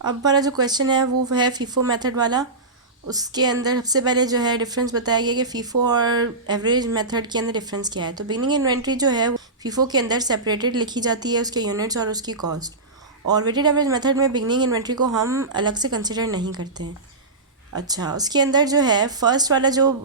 अब हमारा जो क्वेश्चन है वो है फीफो मेथड वाला। उसके अंदर सबसे पहले जो है डिफरेंस बताया गया कि फीफो और एवरेज मेथड के अंदर डिफरेंस क्या है। तो बिगनिंग इन्वेंट्री जो है फीफो के अंदर सेपरेटेड लिखी जाती है, उसके यूनिट्स और उसकी कॉस्ट। और वेटेड एवरेज मेथड में बिगनिंग इन्वेंट्री को हम अलग से कंसिडर नहीं करते हैं। अच्छा, उसके अंदर जो है फर्स्ट वाला जो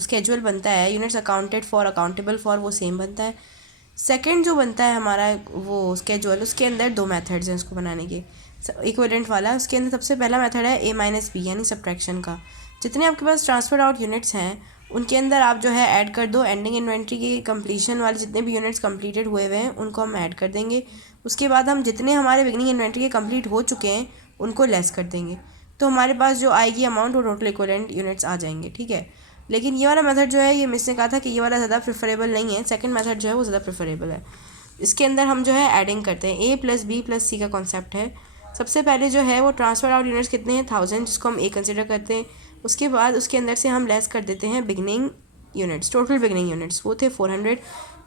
स्केजुअल बनता है, units accounted for, accountable for, वो सेम बनता है। सेकंड जो बनता है हमारा वो स्केजुअल, उसके अंदर दो मेथड्स हैं उसको बनाने के इक्विवेलेंट वाला। उसके अंदर सबसे पहला मेथड है A-B यानी सब्ट्रैक्शन का। जितने आपके पास ट्रांसफर आउट यूनिट्स हैं उनके अंदर आप जो है ऐड कर दो एंडिंग इन्वेंट्री की कंप्लीशन वाले जितने भी यूनिट्स कंप्लीटेड हुए हुए हैं उनको हम ऐड कर देंगे। उसके बाद हम जितने हमारे बिगनिंग इन्वेंट्री के कंप्लीट हो चुके हैं उनको लेस कर देंगे। तो हमारे पास जो आएगी अमाउंट वो टोटल इक्विवेलेंट यूनिट्स आ जाएंगे। ठीक है, लेकिन ये वाला मेथड जो है, ये मिस ने कहा था कि ये वाला ज़्यादा प्रेफरेबल नहीं है, सेकंड मेथड जो है वो ज़्यादा प्रेफरेबल है। इसके अंदर हम जो है एडिंग करते हैं, A+B+C का कॉन्सेप्ट है। सबसे पहले जो है वो ट्रांसफर आउट यूनिट्स कितने हैं 1000, जिसको हम A कंसिडर करते हैं। उसके बाद उसके अंदर से हम लेस कर देते हैं beginning units, total beginning units वो थे 400,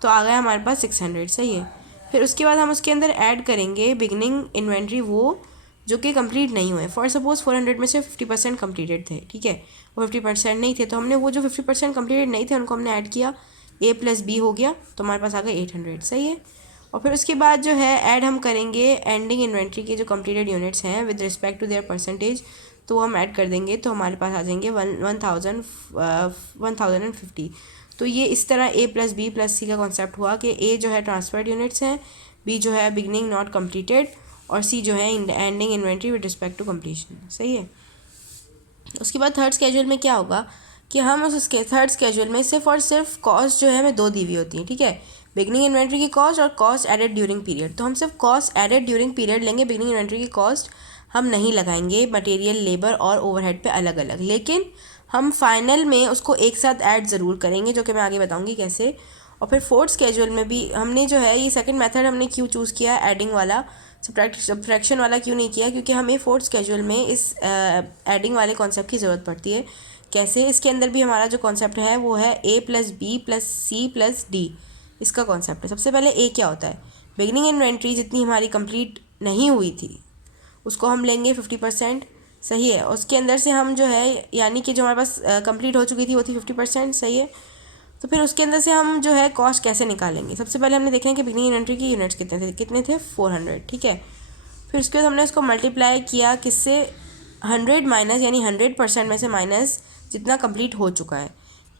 तो आ गया हमारे पास 600। सही है। फिर उसके बाद हम उसके अंदर ऐड करेंगे बिगनिंग इन्वेंट्री वो जो कि कंप्लीट नहीं हुए। फॉर सपोज 400 में से 50% कम्प्लीटेड थे, ठीक है, वो 50% नहीं थे, तो हमने वो जो 50% कम्प्लीटेड नहीं थे उनको हमने ऐड किया, A+B हो गया, तो हमारे पास आ गए 800। सही है। और फिर उसके बाद जो है ऐड हम करेंगे एंडिंग इन्वेंट्री के जो कंप्लीटेड यूनिट्स हैं with respect to their percentage, तो वो हम ऐड कर देंगे, तो हमारे पास आ जाएंगे 1050। तो ये इस तरह A+B+C का कॉन्सेप्ट हुआ कि A जो है ट्रांसफर्ड यूनिट्स हैं, B जो है बिगनिंग नॉट कम्प्लीटेड, और C जो है ending inventory with respect to completion. सही है। उसके बाद थर्ड स्केजुअल में क्या होगा कि हम उसके थर्ड स्केजुअल में सिर्फ और सिर्फ कॉस्ट जो है हमें दो दी हुई होती है। ठीक है, बिगनिंग इन्वेंट्री की कॉस्ट और कॉस्ट एडेड ड्यूरिंग पीरियड। तो हम सिर्फ कॉस्ट एडेड ड्यूरिंग पीरियड लेंगे, बिगनिंग इन्वेंट्री की कॉस्ट हम नहीं लगाएंगे मटेरियल, लेबर और ओवरहेड पे अलग अलग, लेकिन हम फाइनल में उसको एक साथ ऐड ज़रूर करेंगे, जो कि मैं आगे बताऊंगी कैसे। और फिर फोर्थ स्केजुअल में भी हमने जो है ये सेकंड मेथड हमने क्यों चूज़ किया एडिंग वाला, सब्ट्रैक्शन वाला क्यों नहीं किया, क्योंकि हमें फोर्थ स्केजुअल में इस एडिंग वाले कॉन्सेप्ट की ज़रूरत पड़ती है। कैसे, इसके अंदर भी हमारा जो कॉन्सेप्ट है वो है A+B+C+D, इसका कॉन्सेप्ट है। सबसे पहले A क्या होता है, बिगनिंग इन्वेंट्री जितनी हमारी कंप्लीट नहीं हुई थी उसको हम लेंगे 50%। सही है। उसके अंदर से हम जो है यानी कि जो हमारे पास कंप्लीट हो चुकी थी वो थी 50%। सही है। तो फिर उसके अंदर से हम जो है कॉस्ट कैसे निकालेंगे, सबसे पहले हमने देखना है कि बिगनिंग इन्वेंट्री की यूनिट्स कितने थे 400। ठीक है, फिर उसके बाद हमने उसको मल्टीप्लाई किया किससे, 100 माइनस यानी 100% में से माइनस जितना कंप्लीट हो चुका है।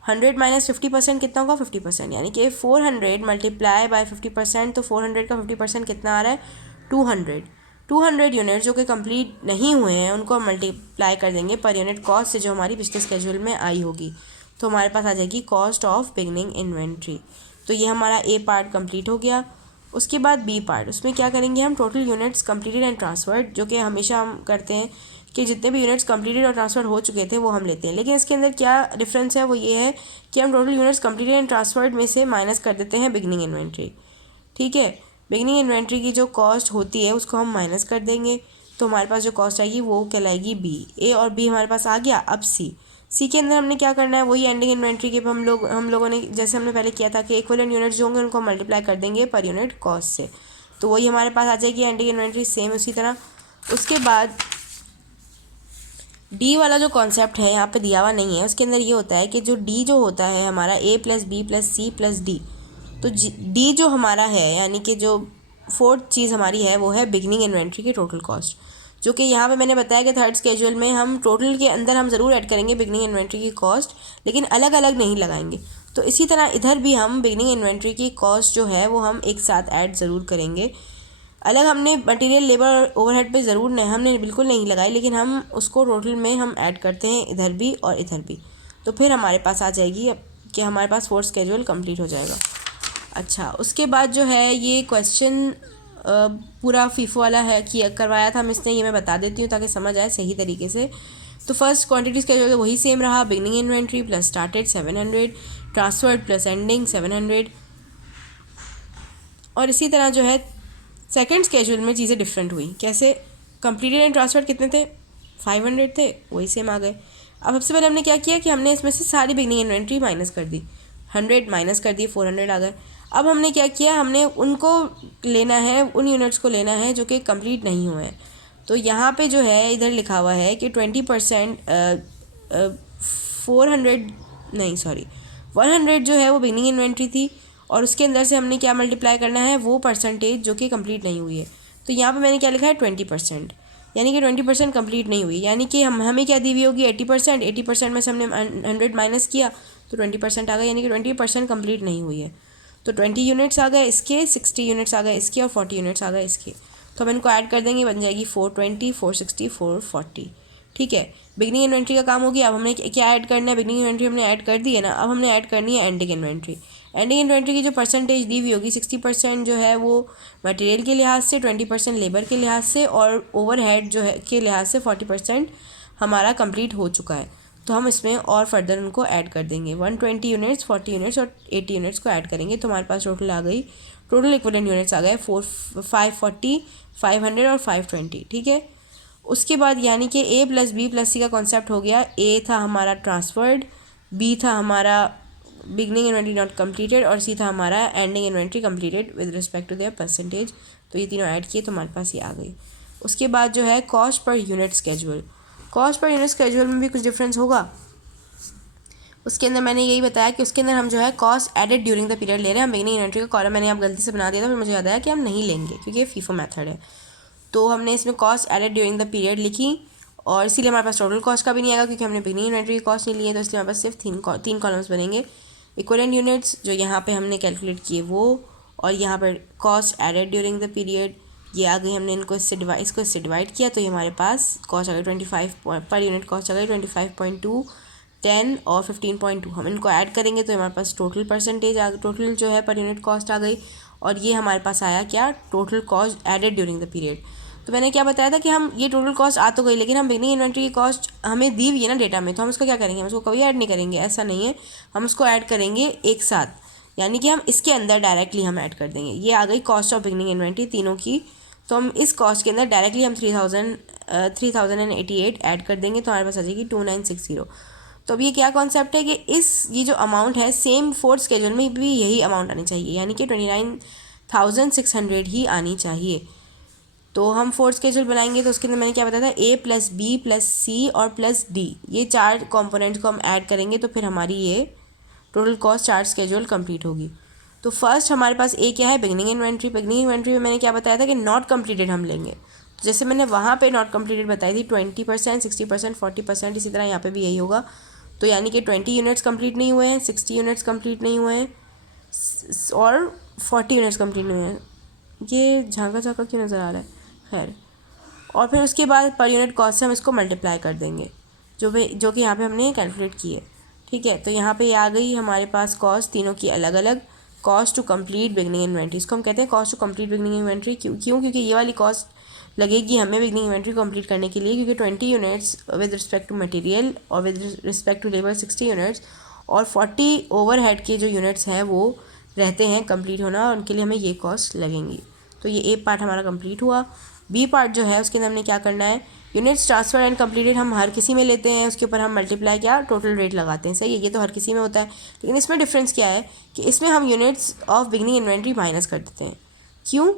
100 माइनस 50% कितना होगा 50%, यानी कि 400 मल्टीप्लाई बाय 50%, तो 400 का 50% कितना आ रहा है 200। 200 यूनिट जो कि कंप्लीट नहीं हुए हैं उनको हम मल्टीप्लाई कर देंगे पर यूनिट कॉस्ट से जो हमारी पिछले स्केड्यूल में आई होगी, तो हमारे पास आ जाएगी कॉस्ट ऑफ बिगनिंग इन्वेंट्री। तो ये हमारा A पार्ट कंप्लीट हो गया। उसके बाद B पार्ट, उसमें क्या करेंगे हम, total units completed and transferred, जो कि हमेशा हम करते हैं कि जितने भी यूनिट्स कंप्लीटेड और ट्रांसफर हो चुके थे वो हम लेते हैं। लेकिन इसके अंदर क्या डिफरेंस है, वो ये है कि हम total units completed and transferred में से माइनस कर देते हैं बिगनिंग इन्वेंट्री। ठीक है, बिगनिंग इन्वेंट्री की जो कॉस्ट होती है उसको हम माइनस कर देंगे, तो हमारे पास जो कॉस्ट आएगी वो कहलाएगी B। A और B हमारे पास आ गया। अब C के अंदर हमने क्या करना है, वही एंडिंग इन्वेंट्री के हम लोगों ने जैसे हमने पहले किया था कि इक्विवेलेंट यूनिट्स जो होंगे उनको मल्टीप्लाई कर देंगे पर यूनिट कॉस्ट से, तो वही हमारे पास आ जाएगी एंडिंग इन्वेंट्री सेम उसी तरह। उसके बाद D वाला जो कॉन्सेप्ट है यहाँ पे दिया हुआ नहीं है, उसके अंदर ये होता है कि जो D जो होता है हमारा A+B+C+D, तो D जो हमारा है यानी कि जो फोर्थ चीज़ हमारी है वो है बिगनिंग इन्वेंट्री की टोटल कॉस्ट, जो कि यहाँ पे मैंने बताया कि थर्ड स्केड्यूल में हम टोटल के अंदर हम ज़रूर ऐड करेंगे बिगनिंग इन्वेंट्री की कॉस्ट, लेकिन अलग अलग नहीं लगाएंगे। तो इसी तरह इधर भी हम बिगनिंग इन्वेंट्री की कॉस्ट जो है वो हम एक साथ ऐड ज़रूर करेंगे। अलग हमने मटेरियल, लेबर और ओवरहेड पे ज़रूर नहीं, हमने बिल्कुल नहीं लगाई, लेकिन हम उसको टोटल में हम ऐड करते हैं इधर भी और इधर भी, तो फिर हमारे पास आ जाएगी कि हमारे पास फोर्थ स्केड्यूल कंप्लीट हो जाएगा। अच्छा, उसके बाद जो है ये क्वेश्चन पूरा फीफो वाला है कि करवाया था मिस ने, ये मैं बता देती हूँ ताकि समझ आए सही तरीके से। तो फर्स्ट क्वांटिटी स्केड्यूल वही सेम रहा, beginning inventory plus started 700, transferred plus ending 700। और इसी तरह जो है सेकंड स्केड्यूल में चीज़ें डिफरेंट हुई। कैसे, कंप्लीटेड एंड ट्रांसफर्ड कितने थे 500 थे, वही सेम आ गए। अब सबसे पहले हमने क्या किया कि हमने इसमें से सारी बिगनिंग इन्वेंट्री माइनस कर दी, 100 माइनस कर दिए, 400 आ गए। अब हमने क्या किया, हमने उनको लेना है, उन यूनिट्स को लेना है जो कि कंप्लीट नहीं हुए हैं। तो यहाँ पे जो है इधर लिखा हुआ है कि 20% 400 नहीं सॉरी 100 जो है वो बिगनिंग इन्वेंट्री थी, और उसके अंदर से हमने क्या मल्टीप्लाई करना है, वो परसेंटेज जो कि कंप्लीट नहीं हुई है। तो यहाँ पे मैंने क्या लिखा है 20%, यानी कि 20% कंप्लीट नहीं हुई, यानी कि हमें क्या दी हुई होगी 80%, 80% में से हमने 100 माइनस किया तो 20% आ गया, यानी कि 20% कंप्लीट नहीं हुई है। तो 20 यूनिट्स आ गए इसके, 60 यूनिट्स आ गए इसके, और 40 यूनिट्स आ गए इसके। तो हम इनको ऐड कर देंगे, बन जाएगी 420, 460, 440। ठीक है, बिगनिंग इन्वेंट्री का काम हो गया। अब हमने क्या ऐड करना है, बिगनिंग इन्वेंट्री हमने ऐड कर दी है ना, अब हमने ऐड करनी है एंडिंग इन्वेंट्री। एंडिंग इन्वेंट्री की जो परसेंटेज दी हुई होगी 60% जो है वो मटेरियल के लिहाज से, 20% लेबर के लिहाज से, और ओवरहेड जो है के लिहाज से 40% हमारा कंप्लीट हो चुका है। तो हम इसमें और फर्दर उनको ऐड कर देंगे, 120 यूनिट्स, 40 यूनिट्स और 80 यूनिट्स को ऐड करेंगे तो हमारे पास टोटल आ गई, टोटल इक्विवेलेंट यूनिट्स आ गए 540, 500 और 520। ठीक है, उसके बाद यानी कि ए प्लस बी प्लस सी का कॉन्सेप्ट हो गया। ए था हमारा ट्रांसफर्ड, बी था हमारा बिगनिंग इन्वेंट्री नॉट कंप्लीटेड, और सी था हमारा ending inventory completed with respect to their percentage. तो ये तीनों ऐड किए तो हमारे पास ये आ गई। उसके बाद जो है cost per unit schedule, cost per unit schedule में भी कुछ डिफरेंस होगा। उसके अंदर मैंने यही बताया कि उसके अंदर हम जो है cost added during the period ले रहे हैं। हम बिगनिंग इन्वेंट्री का कॉलम मैंने आप गलती से बना दिया था, फिर मुझे याद आया कि हम नहीं लेंगे क्योंकि ये फीफो मेथड है। तो हमने इसमें cost added during the period लिखी, और इसीलिए हमारे पास टोटल कॉस्ट का भी नहीं आएगा क्योंकि हमने बिगनिंग इन्वेंट्री की कॉस्ट नहीं ली है। तो इसलिए हमारे पास सिर्फ तीन कॉलम्स बनेंगे, इक्विवेलेंट यूनिट्स जो यहाँ पे हमने कैलकुलेट किए वो, और यहाँ पर cost added during the period ये आ गई। हमने इसको इससे डिवाइड किया तो ये हमारे पास कॉस्ट आ गई 25 पर यूनिट कॉस्ट आ गई 25.2, 10 और 15.2। हम इनको ऐड करेंगे तो हमारे पास टोटल परसेंटेज टोटल जो है पर यूनिट कॉस्ट आ गई, और ये हमारे पास आया क्या, total cost added during the period. तो मैंने क्या बताया था कि हम ये टोटल कॉस्ट आ तो गई, लेकिन हम बिगनिंग इन्वेंट्री की कॉस्ट हमें दी हुई है ना डेटा में, तो हम इसको क्या करेंगे, हम इसको कभी ऐड नहीं करेंगे, ऐसा नहीं है, हम इसको ऐड करेंगे एक साथ, यानी कि हम इसके अंदर डायरेक्टली हम ऐड कर देंगे। ये आ गई कॉस्ट ऑफ बिगनिंग इन्वेंट्री तीनों की, तो हम इस कॉस्ट के अंदर डायरेक्टली हम 3088 ऐड कर देंगे तो हमारे पास आ जाएगी 2960। तो अब ये क्या कॉन्सेप्ट है कि ये जो अमाउंट है सेम फोर्थ स्केड्यूल में भी यही अमाउंट आनी चाहिए, यानी कि 29,600 ही आनी चाहिए। तो हम फोर्थ स्केड्यूल बनाएंगे तो उसके अंदर मैंने क्या बताया था, ए प्लस बी प्लस सी और प्लस डी, ये 4 कॉम्पोनेंट्स को हम ऐड करेंगे तो फिर हमारी ये टोटल कॉस्ट 4 स्केड्यूल कंप्लीट होगी। तो फर्स्ट हमारे पास ए क्या है, बिगनिंग इन्वेंट्री। बिगनिंग इन्वेंट्री में मैंने क्या बताया था कि नॉट कंप्लीटेड हम लेंगे, तो जैसे मैंने वहाँ पे नॉट कंप्लीटेड बताई थी 20%, 60%, 40%, इसी तरह यहाँ पे भी यही होगा। तो यानी कि 20 यूनिट्स कंप्लीट नहीं हुए हैं, 60 यूनिट्स कंप्लीट नहीं हुए हैं, और 40 यूनिट्स कंप्लीट नहीं हुए हैं। ये झांका झांका क्यों नज़र आ रहा है, खैर। और फिर उसके बाद पर यूनिट कॉस्ट से हम इसको मल्टीप्लाई कर देंगे, जो कि यहाँ पे हमने कैलकुलेट की है। ठीक है, तो यहाँ पे ये आ गई हमारे पास कॉस्ट तीनों की अलग अलग, cost to complete beginning inventory, इसको हम कहते हैं cost to complete beginning inventory. क्यों क्योंकि ये वाली कॉस्ट लगेगी हमें बिगनिंग इन्वेंट्री कंप्लीट करने के लिए, क्योंकि 20 units with respect to material और with respect to labour 60 units और 40 ओवरहेड के जो यूनिट्स हैं वो रहते हैं कंप्लीट होना, और उनके लिए हमें ये कॉस्ट लगेंगी। तो ये ए पार्ट हमारा कंप्लीट हुआ। बी पार्ट जो है उसके अंदर हमने क्या करना है, यूनिट्स ट्रांसफर एंड कंप्लीटेड हम हर किसी में लेते हैं, उसके ऊपर हम मल्टीप्लाई क्या टोटल रेट लगाते हैं। सही है, ये तो हर किसी में होता है, लेकिन इसमें डिफरेंस क्या है कि इसमें हम units of beginning inventory minus कर देते हैं। क्यों?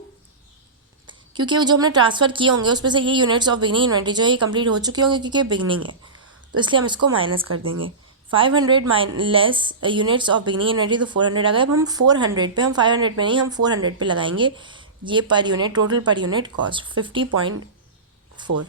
क्योंकि जो हमने ट्रांसफ़र किए होंगे उसमें से ये यूनिट्स ऑफ बिगनिंग इन्वेंट्री जो है ये कंप्लीट हो चुके होंगे क्योंकि बिगनिंग है, तो इसलिए हम इसको माइनस कर देंगे। 500 less units of beginning inventory तो 400 आ गए। अब हम 400 पे, हम 500 पे नहीं, हम 400 पे लगाएंगे ये पर यूनिट, टोटल पर यूनिट कॉस्ट 50.4।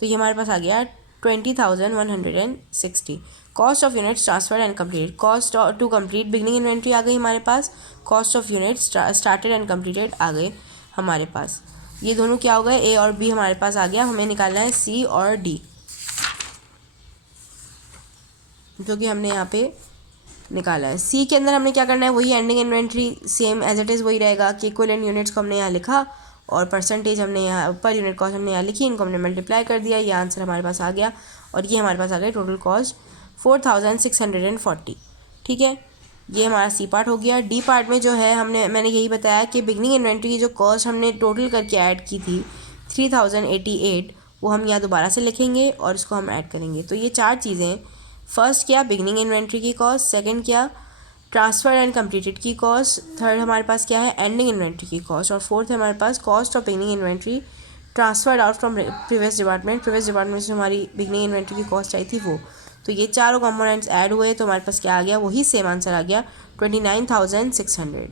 तो ये हमारे पास आ गया 20,160। Cost of units transferred and completed, cost to complete beginning inventory आ गई हमारे पास, cost of units started and completed आ गए हमारे पास। ये दोनों क्या हो गए, ए और बी हमारे पास आ गया। हमें निकालना है सी और डी, जो कि हमने यहाँ पे निकाला है। सी के अंदर हमने क्या करना है, वही ending inventory same as it is वही रहेगा कि इक्विवेलेंट यूनिट्स को हमने यहाँ लिखा और परसेंटेज हमने यहाँ पर यूनिट कॉस्ट हमने यहाँ लिखी, इनको हमने मल्टीप्लाई कर दिया, ये आंसर हमारे पास आ गया, और ये हमारे पास आ गया टोटल कॉस्ट 4,640। ठीक है, ये हमारा सी पार्ट हो गया। डी पार्ट में जो है मैंने यही बताया कि बिगनिंग इन्वेंट्री की जो कॉस्ट हमने टोटल करके ऐड की थी 3088, वो हम यहाँ दोबारा से लिखेंगे और इसको हम ऐड करेंगे। तो ये 4 चीज़ें, फर्स्ट क्या बिगनिंग इन्वेंट्री की कॉस्ट, सेकंड क्या ट्रांसफर एंड कंप्लीटेड की कॉस्ट, थर्ड हमारे पास क्या है एंडिंग इन्वेंट्री की कॉस्ट, और फोर्थ हमारे पास cost of beginning inventory transferred out from previous department से हमारी बिगनिंग इन्वेंट्री की कॉस्ट आई थी वो। तो ये चारों कंपोनेंट्स ऐड हुए तो हमारे पास क्या आ गया, वही सेम आंसर आ गया 29,600।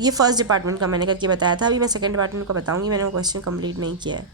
ये फर्स्ट डिपार्टमेंट का मैंने करके बताया था, अभी मैं सेकंड डिपार्टमेंट का बताऊंगी, मैंने वो क्वेश्चन कंप्लीट नहीं किया है।